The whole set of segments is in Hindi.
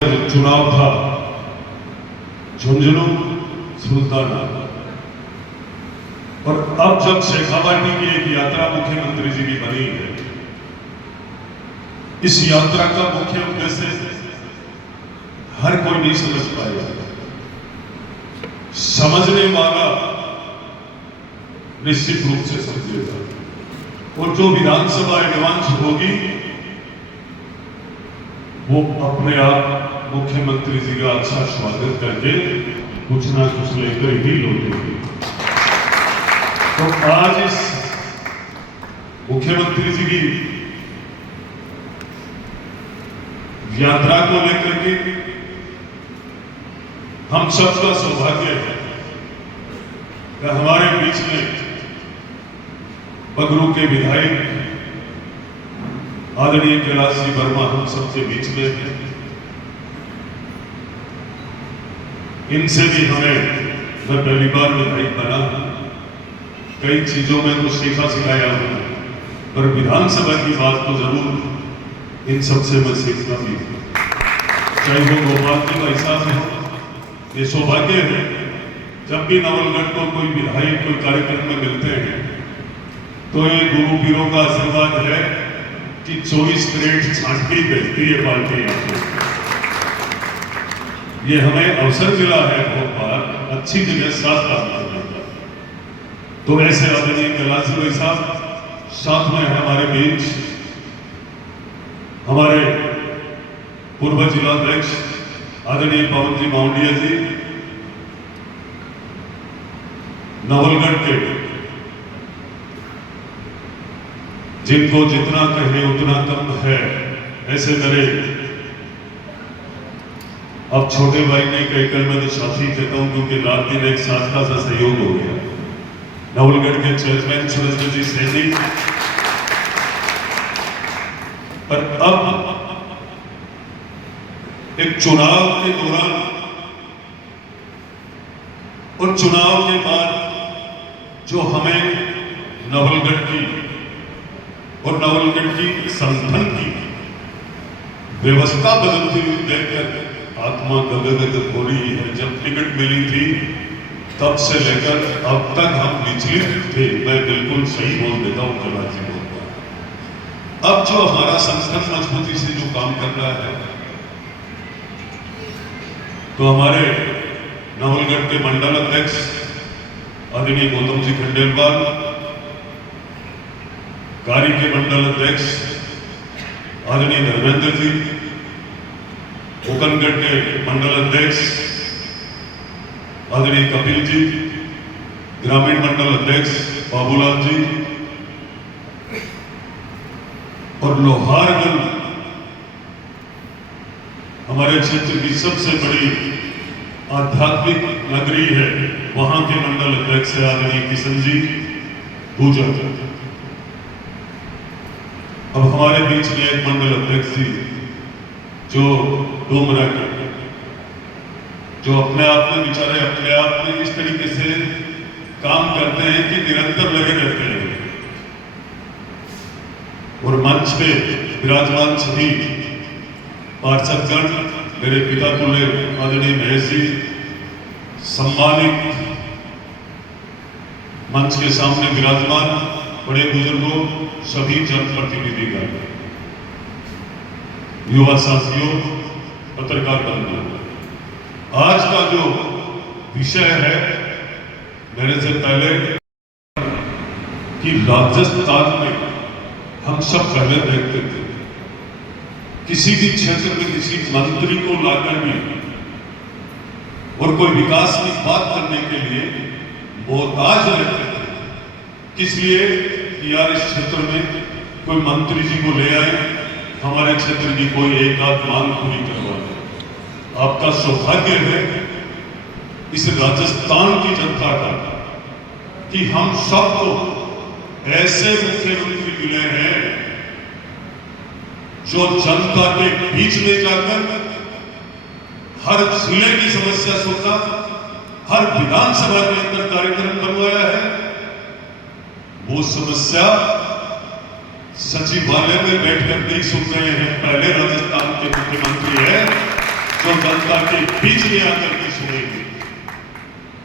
चुनाव था झुंझुनू सुल्ताना, और अब जब शेखावाटी की एक यात्रा मुख्यमंत्री जी की बनी है, इस यात्रा का मुख्य उद्देश्य हर कोई नहीं समझ पाएगा। समझने वाला निश्चित रूप से समझेगा, और जो विधानसभा एडवांस होगी वो अपने आप मुख्यमंत्री जी का अच्छा स्वागत करके कुछ ना कुछ लेकर ही लौटेगी। तो आज इस मुख्यमंत्री जी की यात्रा को लेकर के हम सबका सौभाग्य है कि हमारे बीच में बगरू के विधायक आदरणीय कैलाश जी वर्मा हम सबके बीच में हैं। इनसे भी मैं पहली बार विधायक बना, कई चीजों में तो सीखा सिखाया हूं, पर विधानसभा की बात तो जरूर इन सबसे मैं सीखता भी हूं। चाहे वो गोपाल जी भाई साहब हो, ये सौभाग्य है जब भी नवलगढ़ को कोई विधायक कोई कार्यक्रम में मिलते हैं तो ये गुरु पीरों का आशीर्वाद है कि 24 कैरेट छांटी भेजती है पार्टी आपको। ये हमें अवसर मिला है बहुत बार अच्छी जगह साथ काम करने का। तो ऐसे आदरणीय कैलाश जी भाई साहब साथ में हमारे बीच हमारे पूर्व जिलाध्यक्ष आदरणीय पवन जी माउंडिया जी, नवलगढ़ के जिनको जितना कहे उतना कम है, ऐसे मेरे अब छोटे भाई ने कहकर मैं तो साथी कहता हूं, क्योंकि रात दिन एक साथ का सा सहयोग हो गया। नवलगढ़ के चेयरमैन सूरज जी सैनी, पर अब एक चुनाव के दौरान और चुनाव के बाद जो हमें नवलगढ़ की और नवलगढ़ की संगठन की व्यवस्था बदलती हुई देखकर आत्मा गदगद हो रही है। जब टिकट मिली थी तब से लेकर अब तक हम विचलित थे। मैं बिल्कुल सही बोल देता हूं कैलाश जी बोलता। अब जो हमारा संगठन मजबूती से जो काम कर रहा है, तो हमारे नवलगढ़ के मंडल अध्यक्ष आदरणीय गौतम जी खंडेलवाल, कार्य के मंडल अध्यक्ष आदरणीय धर्मेंद्र जी, हुकनगढ़ के मंडल अध्यक्ष आदरणीय कपिल जी, ग्रामीण मंडल अध्यक्ष बाबूलाल जी, और लोहारगढ़ हमारे क्षेत्र की सबसे बड़ी आध्यात्मिक नगरी है, वहां के मंडल अध्यक्ष आदरणीय किशन जी पूजा। अब हमारे बीच में एक मंडल अध्यक्ष जी जो डोमरा के, जो अपने आप में बेचारे अपने आप में इस तरीके से काम करते हैं कि निरंतर लगे रहते हैं, और मंच पे विराजमान सभी पार्षदगण, मेरे पिता तुल्य आदरणीय महेश जी, सम्मानित मंच के सामने विराजमान बड़े बुजुर्गों, सभी जनप्रतिनिधिगण, युवा साथियों, पत्रकार बंधुओं, आज का जो विषय है, मेरे से पहले कि राजस्थान में हम सब पहले देखते थे किसी भी क्षेत्र में किसी मंत्री को लाकर भी और कोई विकास की बात करने के लिए मोहताज रहते थे। किस लिए कि यार इस क्षेत्र में कोई मंत्री जी को ले आए, हमारे क्षेत्र की कोई एक आध मांग पूरी करवा दे। आपका सौभाग्य है इस राजस्थान की जनता का कि हम सबको ऐसे मुख्यमंत्री मिले हैं जो जनता के बीच में जाकर हर जिले की समस्या सुनता, हर विधानसभा के अंदर कार्यक्रम बनवाया है। वो समस्या सचिवालय में बैठकर नहीं सुन रहे हैं, पहले राजस्थान के मुख्यमंत्री है जो जनता के बीच में आकर के सुनेंगे।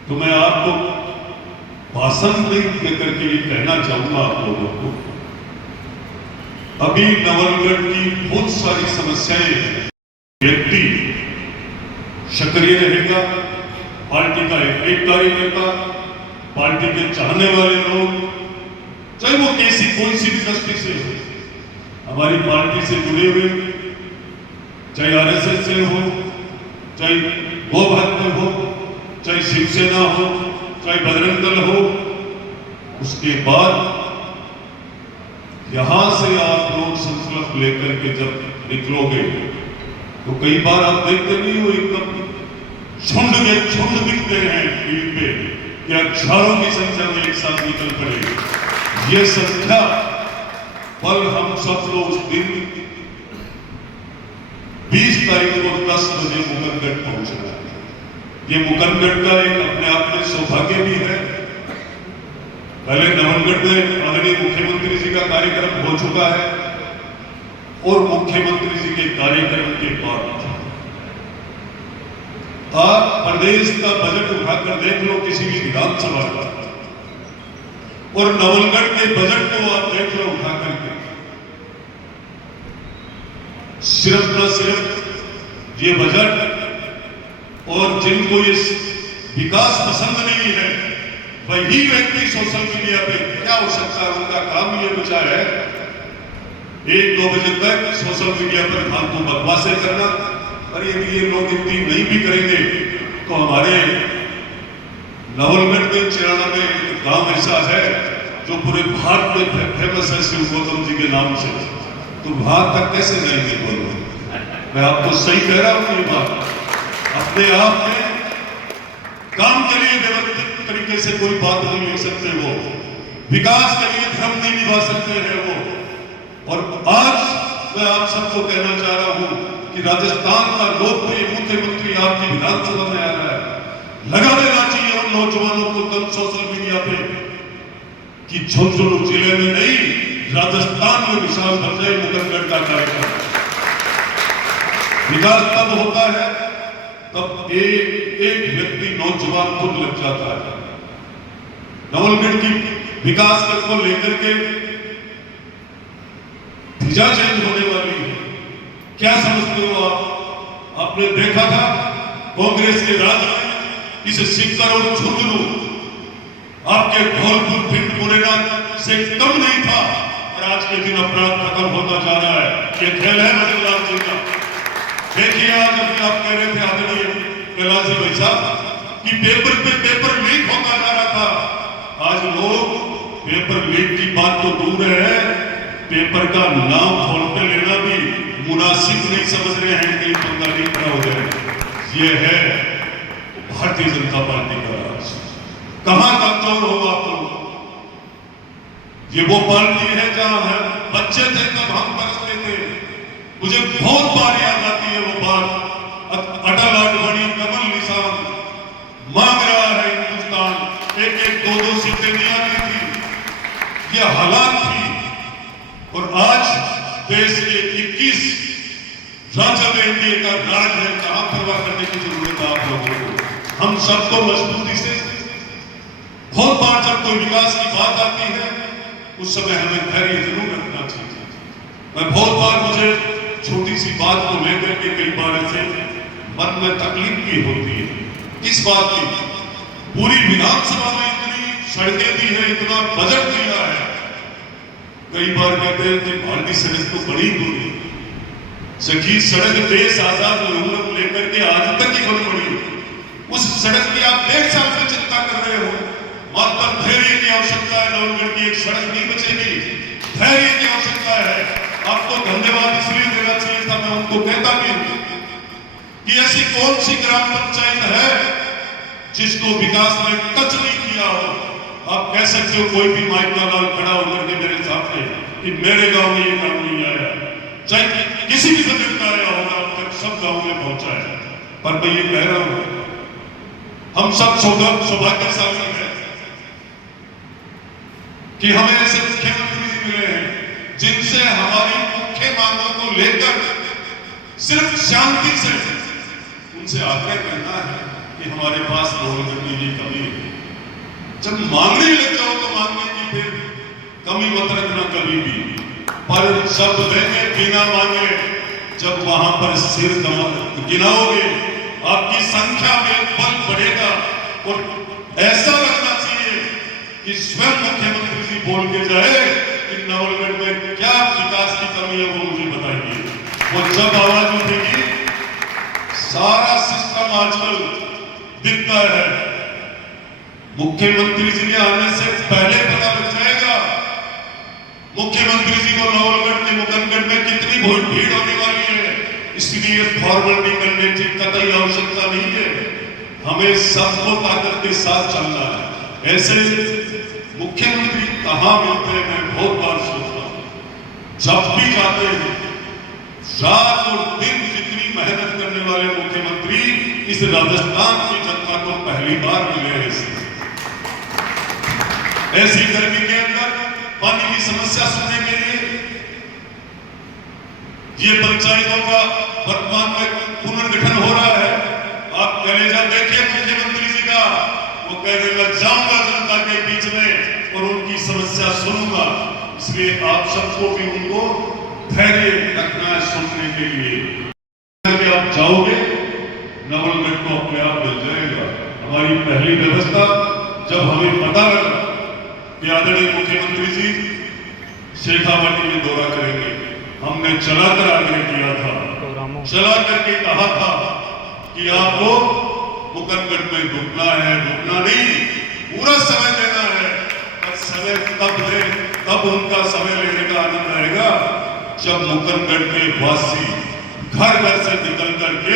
तो मैं आपको भाषण नहीं देकर के ये कहना चाहूंगा आप लोगों को, अभी नवलगढ़ की बहुत सारी समस्याएं हैं। व्यक्ति सक्रिय रहेगा, पार्टी का एक कार्यकर्ता, पार्टी के चाहने वाले लोग, चाहे वो कैसी कोई सी भी दृष्टि से हो, हमारी पार्टी से जुड़े हुए, चाहे आरएसएस से हो, चाहे गोभक्त हो, चाहे शिवसेना हो, चाहे बजरंग दल हो, उसके बाद यहां से आप लोग संकल्प लेकर के जब निकलोगे तो कई बार आप देखते नहीं हो एकदम झुंड दिखते हैं फील्ड पे कि हजारों की संख्या में एक साथ निकल पड़े। ये संख्या पल हम सब लोग उस दिन 20 तारीख को 10 बजे मुकंदगढ़ पहुंचना है। ये मुकंदगढ़ का एक अपने आप में सौभाग्य भी है। पहले नवलगढ़ में आदरणीय मुख्यमंत्री जी का कार्यक्रम हो चुका है और मुख्यमंत्री जी के कार्यक्रम के बाद आप प्रदेश का बजट उठाकर देख लो किसी भी विधानसभा का, और नवलगढ़ के बजट को आप देख लो उठा करके, सिर्फ न सिर्फ ये बजट, और जिनको ये विकास पसंद नहीं है वही व्यक्ति सोशल मीडिया पे क्या हो सकता है, उनका काम ये बचा है 1-2 बजे तक सोशल मीडिया पर फालतू बकवासें करना। और यदि ये लोग इतनी नहीं भी करेंगे तो हमारे नवलगढ़ में 94 गांव ऐसा है जो पूरे भारत में फेमस है शिव गौतम जी के नाम से, तो वहां तक कैसे जाएंगे बोलो? मैं आपको सही कह रहा हूं। ये बात अपने आप में काम के लिए व्यवस्थित तरीके से कोई बात नहीं ले सकते, वो विकास के लिए धर्म नहीं निभा सकते हैं वो। और आज मैं आप सबको कहना चाह रहा हूं कि राजस्थान का लोकप्रिय मुख्यमंत्री आपकी विधानसभा में आ रहा है, लगा देना चाहिए उन नौजवानों को दम सोशल मीडिया पे कि झुंझुनू जिले में नहीं राजस्थान में विशाल बन जाए मुकंदगढ़ का कार्यक्रम। विकास तब होता है तब एक व्यक्ति नौजवान खुद लग जाता है। नवलगढ़ की विकास को लेकर के दिशा चेंज होने वाली है। क्या समझते हो आप? आपने देखा था कांग्रेस के राज में इसे सिक्कर और झुंझुनू आपके धौलपुर भिंड मुरैना से कम नहीं था, और आज के दिन अपराध खत्म होता जा रहा है। ये खेल है बजरंग जी का। देखिए आज अभी आप कह रहे थे आदरणीय कैलाश भाई साहब कि पेपर पे पेपर लीक होता जा रहा था। आज लोग पेपर लीक की बात तो दूर है, पेपर का नाम फोन पे लेना भी मुनासिब नहीं समझ रहे हैं कि पंगा नहीं खड़ा हो जाए। ये है भारतीय जनता पार्टी का राज। कहां कमजोर हो आप लोग? ये वो पार्टी है जहां है बच्चे थे तब हम बरसते थे। मुझे बहुत बार याद आती है वो बात, अटल आडवाणी कमल निशान मांग रहा है हिंदुस्तान, 1-1, 2-2 सीटें नहीं आती थी। ये हालात थी। और आज देश के 21 राज्यों में एनडीए का राज है। कहां परवाह करने की जरूरत है आप लोगों को? हम सबको मजबूती से, बहुत बार जब कोई विकास की बात आती है उस समय हमें धैर्य जरूर रखना चाहिए। मैं बहुत बार मुझे छोटी सी बात को लेकर के कई बार ऐसे मन में तकलीफ भी होती है। इस बात की पूरी विधानसभा में इतनी सड़कें दी है, इतना बजट दिया है, कई बार कहते हैं कि भारतीय सड़क तो बड़ी दूरी सखी सड़क देश आजाद लेकर के आज तक ही बन पड़ी। उस सड़क की आप 1.5 साल से चिंता कर रहे हो। मात्र धैर्य की आवश्यकता है। नवलगढ़ की एक सड़क नहीं बचेगी, धैर्य की आवश्यकता है। आपको धन्यवाद इसलिए देना चाहिए था, मैं उनको कहता भी हूं कि ऐसी कौन सी ग्राम पंचायत है जिसको विकास ने टच नहीं किया हो? आप कह सकते हो कोई भी माइक का लाल खड़ा होकर के मेरे सामने कि मेरे गांव में ये काम नहीं आया, चाहे किसी भी बजट का आया होगा, अब तक सब गांव में पहुंचा है। पर मैं ये कह रहा हूं हम सब सौभाग्यशाली हैं कि हमें ऐसे मुख्यमंत्री जी मिले हैं जिनसे हमारी मुख्य मांगों को लेकर सिर्फ शांति से उनसे आग्रह करना है कि हमारे पास नवलगढ़ की कमी है। जब मांगने लग जाओ तो मांगने की फिर कमी मत रखना कभी भी, पर जब देंगे बिना मांगे, जब वहां पर सिर गिनाओगे आपकी संख्या में बल बढ़ेगा और ऐसा लगना चाहिए कि स्वयं मुख्यमंत्री जी बोल के जाए कि नवलगढ़ में क्या विकास की कमी है वो मुझे बताइए। वो जब आवाज उठेगी सारा सिस्टम आजकल दिखता है, मुख्यमंत्री जी के आने से पहले पता लग जाएगा मुख्यमंत्री जी को नवलगढ़ के मुकंदगढ़ में कितनी भीड़ होने वाली है। इसलिए फॉर्मेलिटी करने की कतई आवश्यकता नहीं है, हमें सबको ताकत के साथ चलना है। ऐसे मुख्यमंत्री कहां मिलते हैं मैं बहुत बार सोचता हूं, जब भी जाते हैं रात और दिन जितनी मेहनत करने वाले मुख्यमंत्री इस राजस्थान की जनता को पहली बार मिले हैं। ऐसी गर्मी के अंदर पानी की समस्या सुनने के लिए ये पंचायतों का वर्तमान में पुनर्गठन हो रहा है। आप कलेजा देखिए मुख्यमंत्री जी का, वो कह रहे मैं जाऊंगा जनता के बीच में और उनकी समस्या सुनूंगा। इसलिए आप सबको भी उनको धैर्य रखना है सुनने के लिए। आप जाओगे नवलगढ़ को अपने आप मिल जाएगा। हमारी पहली व्यवस्था जब हमें पता लगा कि आदरणीय मुख्यमंत्री जी शेखावाटी में दौरा करेंगे, हमने चलाकर आग्रह किया था, चला करके कहा था कि आपको मुकंदगढ़ में रुकना है, रुकना नहीं, पूरा समय देना है। और समय तब दे, तब उनका समय लेने का आनंद आएगा जब मुकंदगढ़ के वासी घर घर से निकल करके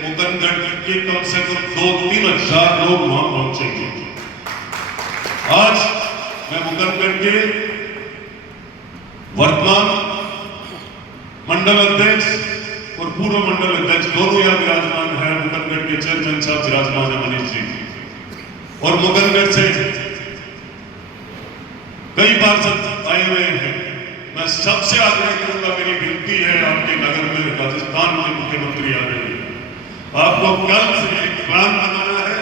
मुकंदगढ़ के कम से कम 2-3 हजार लोग वहां पहुंचेंगे। आज मैं मुकंदगढ़ के वर्तमान मंडल अध्यक्ष और पूर्व मंडल अध्यक्ष दोनों यहाँ विराजमान है। मुकंदगढ़ के चेयरमैन साहब विराजमान है मनीष जी, और मुकंदगढ़ से कई बार सब आए हुए हैं। मैं सबसे आग्रह करूंगा, मेरी विनती है, आपके नगर में राजस्थान के मुख्यमंत्री आ रहे हैं, आपको कल से एक प्लान बनाना है,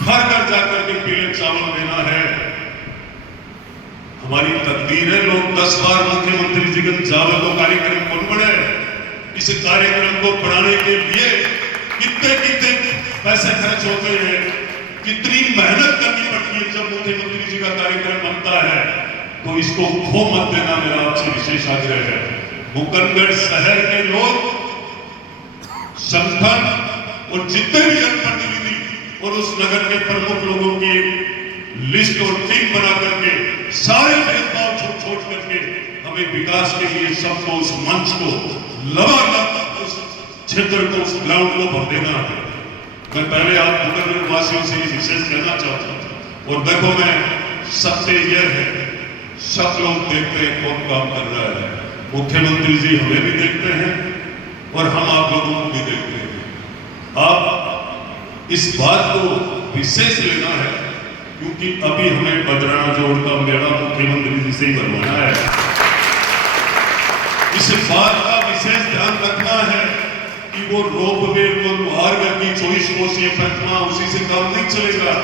घर घर जाकर के पीले चावल देना है। हमारी तकदीर है लोग 10 बार मुख्यमंत्री जी के जावे तो कार्यक्रम कौन बढ़े। इस कार्यक्रम को बढ़ाने के लिए कितने कितने पैसे खर्च होते हैं, कितनी मेहनत करनी पड़ती है जब मुख्यमंत्री जी का कार्यक्रम बनता है, तो इसको खो मत देना, मेरा आपसे विशेष आग्रह है। मुकंदगढ़ शहर के लोग, संगठन और जितने भी जनप्रतिनिधि और उस नगर के प्रमुख लोगों की लिस्ट और टीम बना करके सारे भेदभाव छोड़ करके हमें विकास के लिए सबको उस मंच को लबालब उस क्षेत्र को उस ग्राउंड को भर देना है। मैं पहले आप मुकंदगढ़ वासियों से विशेष कहना चाहता हूं, और देखो मैं सत्य यह है, सब लोग देखते हैं कौन काम कर रहा है। मुख्यमंत्री जी हमें भी देखते हैं और हम आप लोगों को भी देखते हैं। आप इस बात को विशेष लेना है क्योंकि अभी हमें बदराना जोड़ का मेला मुख्यमंत्री जी से ही बनवाना है। इस बात का विशेष ध्यान रखना है कि वो रोपवे, वो लोहारगढ़ की 24 कोसीय प्रतिमा, उसी से काम नहीं चलेगा।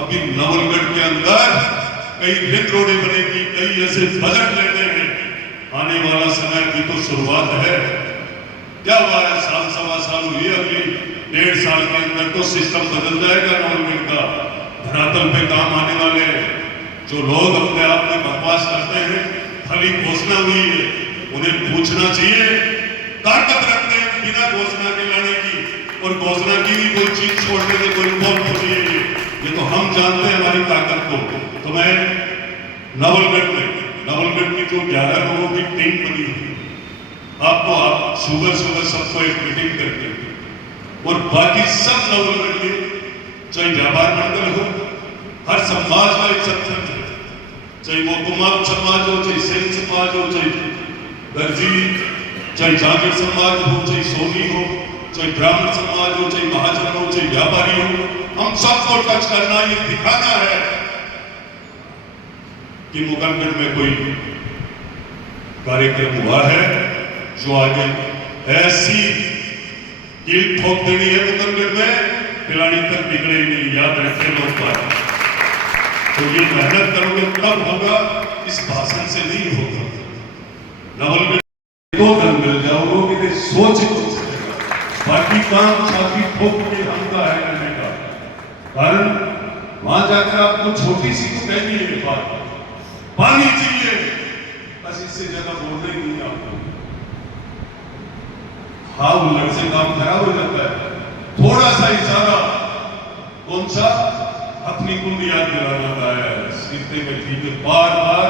अभी नवलगढ़ के अंदर कई रिंग रोडें बनेगी, कई ऐसे बजट लेते हैं। आने वाला समय की तो शुरुआत है, क्या हुआ है, साल सवा साल हुई, अगली 1.5 साल के अंदर तो सिस्टम बदल जाएगा नवलगढ़ का। धरातल पे काम आने वाले जो लोग अपने आप में बकवास करते हैं, खाली घोषणा हुई है, उन्हें पूछना चाहिए, ताकत रखते हैं बिना घोषणा के लाने की, और घोषणा की भी कोई चीज छोड़ने की कोई रिपोर्ट होती है। ये तो हम जानते हैं हमारी ताकत को। तो मैं नवलगढ़ की जो 11 लोगों की टीम बनी है, आपको आप सुबह सबको एक मीटिंग करके, और बाकी सब नवलगढ़ के चाहे व्यापार मंडल हो, हर समाज का एक संगठन है, चाहे वो कुमाऊं समाज हो, चाहे सेन समाज हो, चाहे दर्जी, चाहे जागीर समाज हो, चाहे सोनी हो, चाहे ब्राह्मण समाज हो, चाहे महाजन हो, चाहे व्यापारी हो, हम सबको टच करना, ये दिखाना है कि मुकंदगढ़ में कोई कार्यक्रम हुआ है जो आगे ऐसी कील ठोक देनी है उतरगढ़ में, पिलानी तक बिगड़े ही नहीं, याद रखे लोग बात। तो ये मेहनत करोगे तब होगा, इस भाषण से नहीं होगा। राहुल दो धन मिल जाओगे कि सोच सकेगा, बाकी काम छाती ठोक के हमका है करने का। कारण वहां जाकर आपको छोटी सी तो कहनी है बात, पानी चाहिए, बस इससे ज्यादा बोलना ही नहीं आपको। हाँ उल्लड़ से काम खराब हो जाता है, थोड़ा सा इशारा, कौन सा, अपनी कुंड याद दिलाना है, सीखते में ठीक है। बार बार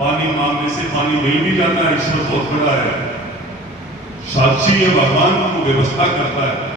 पानी मांगने से पानी मिल भी जाता है, ईश्वर बहुत बड़ा है, साक्षी है, भगवान को व्यवस्था करता है।